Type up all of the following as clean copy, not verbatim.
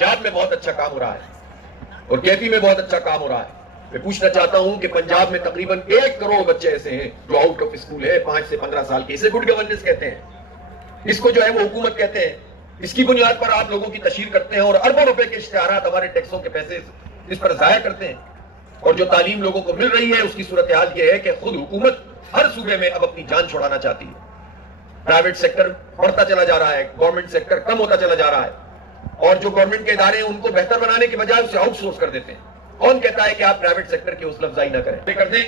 پنجاب میں بہت اچھا کام ہو رہا ہے اور کے پی میں بہت اچھا کام ہو رہا ہے. میں پوچھنا چاہتا ہوں کہ پنجاب میں تقریباً 1 کروڑ بچے ایسے ہیں جو آؤٹ آف اسکول ہے 5 سے 15 سال کے. اسے گڈ گورننس کہتے ہیں, اس کو جو ہے وہ حکومت کہتے ہیں. اس کی بنیاد پر آپ لوگوں کی تشہیر کرتے ہیں اور اربوں روپے کے اشتہارات ہمارے ٹیکسوں کے پیسے اس پر ضائع کرتے ہیں. اور جو تعلیم لوگوں کو مل رہی ہے اس کی صورتحال یہ ہے کہ خود حکومت ہر صوبے میں اب اپنی جان چھڑانا چاہتی ہے. پرائیویٹ سیکٹر بڑھتا چلا جا رہا ہے, گورنمنٹ سیکٹر کم ہوتا چلا جا رہا ہے, اور جو گورنمنٹ کے ادارے ہیں ان کو بہتر بنانے کے بجائے اسے آؤٹ سورس کر دیتے ہیں. کون کہتا ہے کہ آپ پرائیویٹ سیکٹر کی حوصلہ افزائی نہ کریں, کر دیں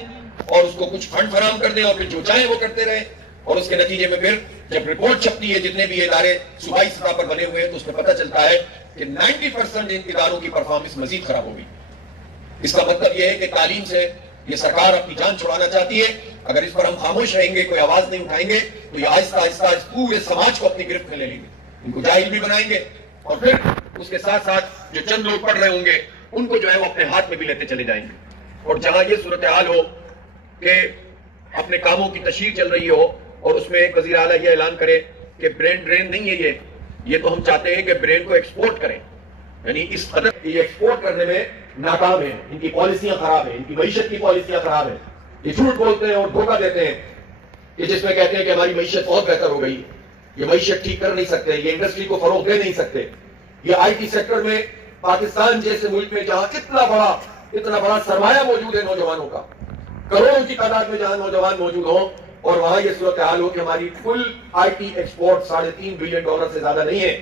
اور اس کو کچھ فنڈ فراہم کر دیں اور پھر جو چاہیں وہ کرتے رہیں. اور اس کے نتیجے میں پھر جب رپورٹ چھپتی ہے جتنے بھی ادارے صوبائی سطح پر بنے ہوئے ہیں تو اس میں پتہ چلتا ہے کہ 90% ان اداروں کی پرفارمنس مزید خراب ہوگی. اس کا مطلب یہ ہے کہ تعلیم سے یہ سرکار اپنی جان چھڑانا چاہتی ہے. اگر اس پر ہم خاموش رہیں گے, کوئی آواز نہیں اٹھائیں گے تو یہ آہستہ آہستہ اس پورے سماج کو اپنی گرفت میں لے لیں گے, ان کو جاہل بھی بنائیں گے اور پھر اس کے ساتھ ساتھ جو چند لوگ پڑھ رہے ہوں گے ان کو جو ہے وہ اپنے ہاتھ میں بھی لیتے چلے جائیں گے. اور جہاں یہ صورتحال ہو کہ اپنے کاموں کی تشہیر چل رہی ہو اور اس میں ایک وزیر اعلیٰ یہ اعلان کرے کہ برین ڈرین نہیں ہے یہ تو ہم چاہتے ہیں کہ برین کو ایکسپورٹ کریں, یعنی اس قدر یہ ایکسپورٹ کرنے میں ناکام ہیں, ان کی پالیسیاں خراب ہیں, ان کی معیشت کی پالیسیاں خراب ہیں. یہ جھوٹ بولتے ہیں اور دھوکہ دیتے ہیں کہ جس میں کہتے ہیں کہ ہماری معیشت بہت بہتر ہو گئی. یہ معیشت ٹھیک کر نہیں سکتے, یہ انڈسٹری کو فروغ دے نہیں سکتے. یہ آئی ٹی سیکٹر میں پاکستان جیسے ملک میں جہاں اتنا بڑا سرمایہ موجود ہے نوجوانوں کا, کروڑوں کی تعداد میں جہاں نوجوان موجود ہوں, اور وہاں یہ صورتحال ہو کہ ہماری کل آئی ٹی ایکسپورٹ $3.5 بلین سے زیادہ نہیں ہے,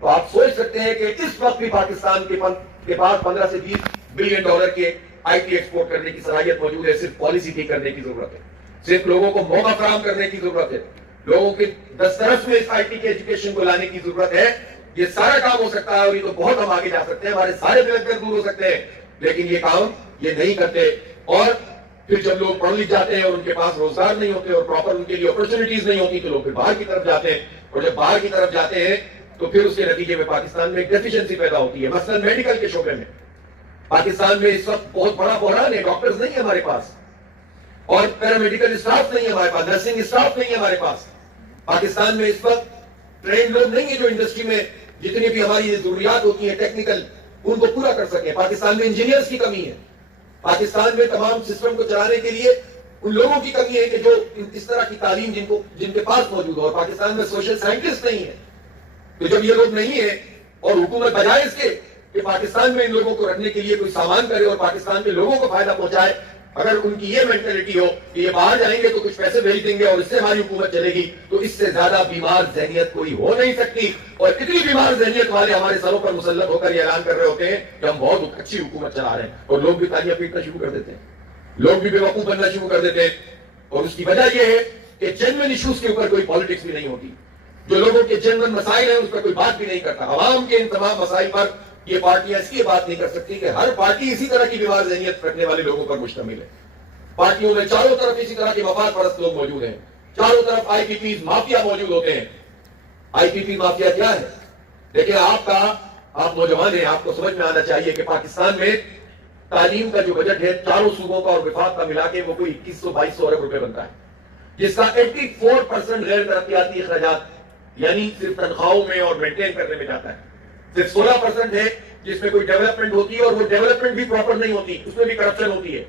تو آپ سوچ سکتے ہیں کہ اس وقت بھی پاکستان کے پاس 15 سے 20 بلین ڈالر کے آئی ٹی ایکسپورٹ کرنے کی صلاحیت موجود ہے. صرف پالیسی ٹھیک کرنے کی ضرورت ہے, صرف لوگوں کو موقع فراہم کرنے کی ضرورت ہے, لوگوں کے دسترس میں اس آئی ٹی کے ایجوکیشن کو لانے کی ضرورت ہے. یہ سارا کام ہو سکتا ہے اور یہ تو بہت ہم آگے جا سکتے ہیں, ہمارے سارے بے دور ہو سکتے ہیں, لیکن یہ کام یہ نہیں کرتے. اور پھر جب لوگ پڑھ لکھ جاتے ہیں اور ان کے پاس روزگار نہیں ہوتے اور پراپر ان کے لیے اپرچونیٹیز نہیں ہوتی تو لوگ پھر باہر کی طرف جاتے ہیں, اور جب باہر کی طرف جاتے ہیں تو پھر اس کے نتیجے میں پاکستان میں ایک ڈیفیشنسی پیدا ہوتی ہے. مثلا میڈیکل کے شعبے میں پاکستان میں اس وقت بہت بڑا بحران ہے, ڈاکٹرز نہیں ہے ہمارے پاس, اور پیرامیڈیکل اسٹاف نہیں ہے ہمارے پاس, نرسنگ اسٹاف نہیں ہے ہمارے پاس. پاکستان میں اس وقت ٹرینڈ لوگ نہیں ہیں جو انڈسٹری میں جتنی بھی ہماری ضروریات ہوتی ہیں ٹیکنیکل ان کو پورا کر سکیں. پاکستان میں انجینئرز کی کمی ہے, پاکستان میں تمام سسٹم کو چلانے کے لیے ان لوگوں کی کمی ہے کہ جو اس طرح کی تعلیم جن کے پاس موجود ہو, اور پاکستان میں سوشل سائنٹسٹ نہیں ہے. تو جب یہ لوگ نہیں ہیں اور حکومت بجائے اس کے کہ پاکستان میں ان لوگوں کو رکھنے کے لیے کوئی سامان کرے اور پاکستان کے لوگوں کو فائدہ پہنچائے, اگر ان کی یہ مینٹلٹی ہو کہ یہ باہر جائیں گے تو کچھ پیسے بھیج دیں گے اور اس سے ہماری حکومت چلے گی, تو اس سے زیادہ بیمار ذہنیت کوئی ہو نہیں سکتی. اور اتنی بیمار ذہنیت والے ہمارے سروں پر مسلط ہو کر یہ اعلان کر رہے ہوتے ہیں کہ ہم بہت اچھی حکومت چلا رہے ہیں, اور لوگ بھی تالیاں پیٹنا شروع کر دیتے ہیں, لوگ بھی بیوقوف بننا شروع کر دیتے ہیں. اور اس کی وجہ یہ ہے کہ جنرل ایشوز کے اوپر کوئی پالیٹکس بھی نہیں ہوتی, جو لوگوں کے جنرل مسائل ہیں اس پر کوئی بات بھی نہیں کرتا. عوام کے ان تمام مسائل پر یہ پارٹیاں اس لیے بات نہیں کر سکتی کہ ہر پارٹی اسی طرح کی بیمار ذہنیت رکھنے والے لوگوں پر مشتمل ہے. پارٹیوں میں چاروں طرف اسی طرح کے مفاد پرست لوگ موجود ہیں, چاروں طرف آئی پی پیز مافیا موجود ہوتے ہیں. آئی پی پی مافیا کیا ہے؟ لیکن آپ نوجوان ہیں, آپ کو سمجھ میں آنا چاہیے کہ پاکستان میں تعلیم کا جو بجٹ ہے چاروں صوبوں کا اور وفاق کا ملا کے وہ کوئی 2100-2200 ارب روپے بنتا ہے, جس کا 84% غیر ترقیاتی اخراجات یعنی صرف تنخواہوں میں اور مینٹین کرنے میں جاتا ہے. صرف 16% ہے جس میں کوئی ڈیولپمنٹ ہوتی ہے, اور وہ ڈیولپمنٹ بھی پراپر نہیں ہوتی, اس میں بھی کرپشن ہوتی ہے.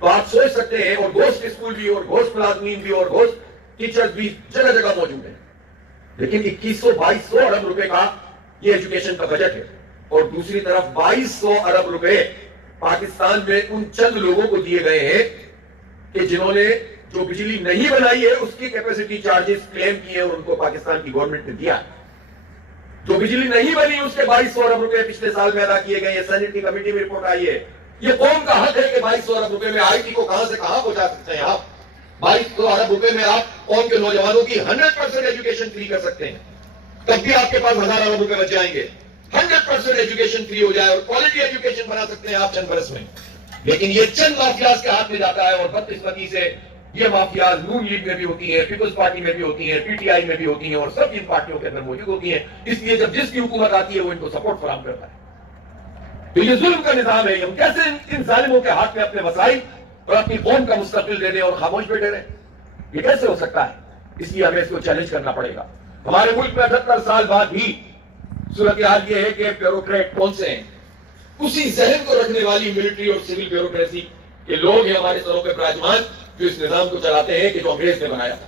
تو آپ سوچ سکتے ہیں, اور گھوسٹ اسکول بھی اور گھوسٹ پلازمین بھی اور گھوسٹ ٹیچرز بھی جگہ جگہ موجود ہیں. لیکن 2100-2200 ارب روپے کا یہ ایجوکیشن کا بجٹ ہے, اور دوسری طرف 2200 ارب روپے پاکستان میں ان چند لوگوں کو دیے گئے ہیں کہ جنہوں نے جو بجلی نہیں بنائی ہے اس کی کیپیسٹی چارجز کلیم کیے اور ان کو پاکستان کی گورنمنٹ نے دیا. جو بجلی نہیں بنی اس کے 2200 ارب روپے پچھلے سال میں ادا کیے گئے ہیں. سینٹ کی کمیٹی میں رپورٹ آئی ہے. یہ قوم کا حق ہے کہ 2200 ارب روپے میں آئی ٹی کو کہاں سے کہاں پہنچا سکتے ہیں آپ. 2200 ارب روپے میں آپ قوم کے نوجوانوں کی 100% ایجوکیشن فری کر سکتے ہیں, تب بھی آپ کے پاس 1000 ارب روپے بچ جائیں گے. 100% ایجوکیشن فری ہو جائے اور کوالٹی ایجوکیشن بنا سکتے ہیں آپ چند برس میں. لیکن یہ چند مافیاز کے ہاتھ میں جاتا ہے, اور بدقسمتی سے یہ مافیاز نون لیگ میں بھی ہوتی ہیں, پیپلز پارٹی میں بھی ہوتی ہیں, پی ٹی آئی میں بھی ہوتی ہیں, اور سب ان پارٹیوں کے اندر موجود ہوتی ہیں. اس لیے جب جس کی حکومت آتی ہے وہ ان کو سپورٹ فراہم کرتا ہے. تو یہ ظلم کا نظام ہے. ہم کیسے ان ظالموں کے ہاتھ میں اپنے وسائل اور اپنی قوم کا مستقبل دے دیں اور خاموش بیٹھے رہیں؟ یہ کیسے ہو سکتا ہے؟ اس لیے ہمیں اس کو چیلنج کرنا پڑے گا. ہمارے ملک میں 78 سال بعد بھی صورتحال یہ ہے کہ بیوروکریٹ کون سے ہیں؟ اسی ذہن کو رکھنے والی ملٹری اور سول بیوروکریسی کے لوگ ہیں ہمارے سروں پہ براجمان، جو اس نظام کو چلاتے ہیں کہ جو انگریز نے بنایا تھا۔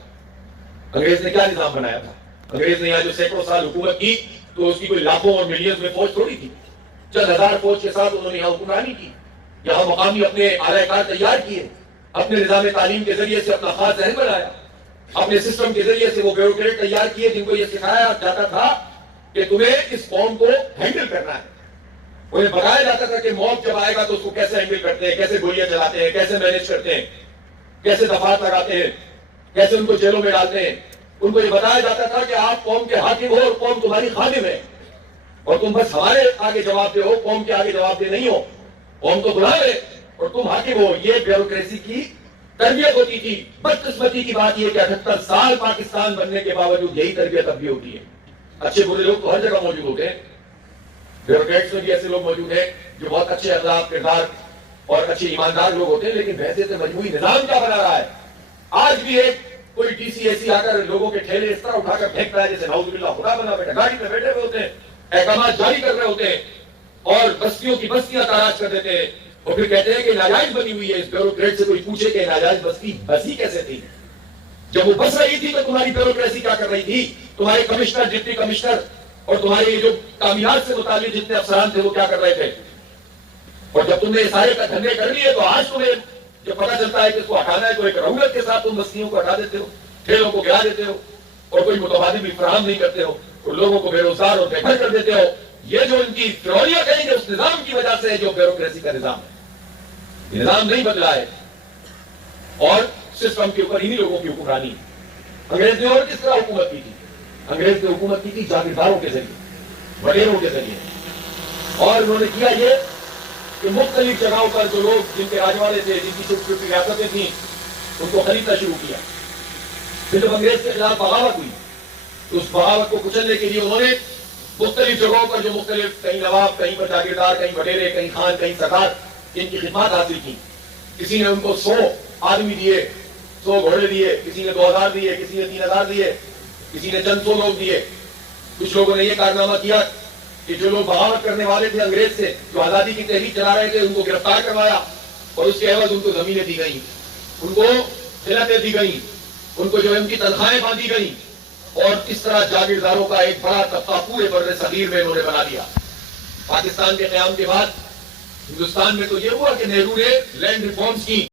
انگریز نے کیا نظام بنایا تھا؟ انگریز نے یہاں جو سینکڑوں سال حکومت کی تو اس کی کوئی لاکھوں اور ملینز میں فوج تھوڑی تھی، چند ہزار فوج کے ساتھ انہوں نے یہاں حکمرانی کی، یہاں مقامی اپنے اعلی کار تیار کیے، اپنے نظام تعلیم کے ذریعے سے اپنا خاص ذہن بنایا، اپنے سسٹم کے ذریعے سے وہ بیوروکریٹ تیار کیے جن کو یہ سکھایا جاتا تھا کہ تمہیں اس قوم کو ہینڈل کرنا ہے۔ انہیں بتایا جاتا تھا کہ موت جب آئے گا تو اس کو کیسے ہینڈل کرتے ہیں، کیسے گولیاں چلاتے ہیں، کیسے مینج کرتے ہیں، کیسے دفعات لگاتے ہیں، کیسے ان کو جیلوں میں ڈالتے ہیں۔ ان کو یہ بتایا جاتا تھا کہ آپ قوم کے حاکم ہو اور قوم تمہاری خادم ہے، اور تم بس ہمارے آگے جواب دہ ہو، قوم کے آگے جواب دہ نہیں ہو، قوم تو بلا لے اور تم حاکم ہو۔ یہ بیوروکریسی کی تربیت ہوتی تھی۔ بدقسمتی کی بات یہ کہ 78 سال پاکستان بننے کے باوجود یہی تربیت اب بھی ہوتی ہے۔ اچھے برے لوگ تو ہر جگہ موجود ہوتے ہیں، بیوروکریٹس میں بھی ایسے لوگ موجود ہیں جو بہت اچھے اخلاق، کردار اور اچھے ایماندار لوگ ہوتے ہیں، لیکن ویسے تو مجموعی نظام کیا بنا رہا ہے؟ آج بھی ایک کوئی ٹی سی ایسی آ کر لوگوں کے ٹھیلے اس طرح اٹھا کر پھینکتا ہے جیسے نعوذ باللہ خدا بنا بیٹھا، گاڑی میں بیٹھے ہوئے ہوتے ہیں، احکامات جاری کر رہے ہوتے ہیں اور بستیوں کی بستیاں تاراج کر دیتے ہیں، اور پھر کہتے ہیں کہ ناجائز بنی ہوئی ہے۔ اس بیوروکریٹ سے کوئی پوچھے کہ ناجائز بستی بسی کیسے تھی؟ جب وہ بس رہی تھی تو تمہاری بیوروکریسی کیا کر رہی تھی؟ تمہارے کمشنر، ڈپٹی کمشنر اور تمہارے یہ جو تعمیرات سے متعلق جتنے افسران تھے وہ کیا کر رہے تھے؟ اور جب تم نے یہ سارے دھندے کر لیے تو آج تمہیں جب پتا چلتا ہے کہ اس کو ہٹانا ہے تو ایک رغبت کے ساتھ تم بستیوں کو ہٹا دیتے ہو، ٹھیلوں کو گرا دیتے ہو اور کوئی متبادل بھی فراہم نہیں کرتے ہو اور لوگوں کو بے روزگار اور بے گھر کر دیتے ہو۔ یہ جو ان کی فرعونیت ہے یہ اس نظام کی وجہ سے ہے جو بیوروکریسی کا نظام ہے۔ یہ نظام نہیں بدلا ہے اور سسٹم کے اوپر انہی لوگوں کی حکمرانی ہے۔ انگریز نے اور کس طرح حکومت کی تھی؟ انگریز نے حکومت کی تھی جاگیرداروں کے ذریعے، وڈیروں کے ذریعے، اور انہوں نے کیا یہ کہ مختلف جگہوں پر جو لوگ جن کے راجواڑے تھے، جن کی چھوٹی چھوٹی ریاستیں تھیں، ان کو خریدنا شروع کیا۔ پھر جب انگریز کے خلاف بغاوت ہوئی تو اس بغاوت کو کچلنے کے لیے انہوں نے مختلف جگہوں پر جو مختلف کہیں نواب، کہیں پر جاگیردار، کہیں وڈیرے، کہیں خان، کہیں سردار ان کی خدمات حاصل کی۔ کسی نے ان کو 100 آدمی دیے، 100 گھوڑے دیے، کسی نے 2000 دیے، کسی نے 3000 دیے، کسی نے چند 100 لوگ دیے۔ کچھ لوگوں نے یہ کارنامہ کیا کہ جو لوگ بغاوت کرنے والے تھے انگریز سے، جو آزادی کی تحریک چلا رہے تھے، ان کو گرفتار کروایا اور اس کے عوض ان کو زمینیں دی گئیں، ان کو خلعتیں دی گئیں، ان کو جو ان کی تنخواہیں باندھی گئیں، اور اس طرح جاگیرداروں کا ایک بڑا طبقہ پورے بر صغیر میں انہوں نے بنا دیا۔ پاکستان کے قیام کے بعد ہندوستان میں تو یہ ہوا کہ نہرو نے لینڈ ریفارمز کی۔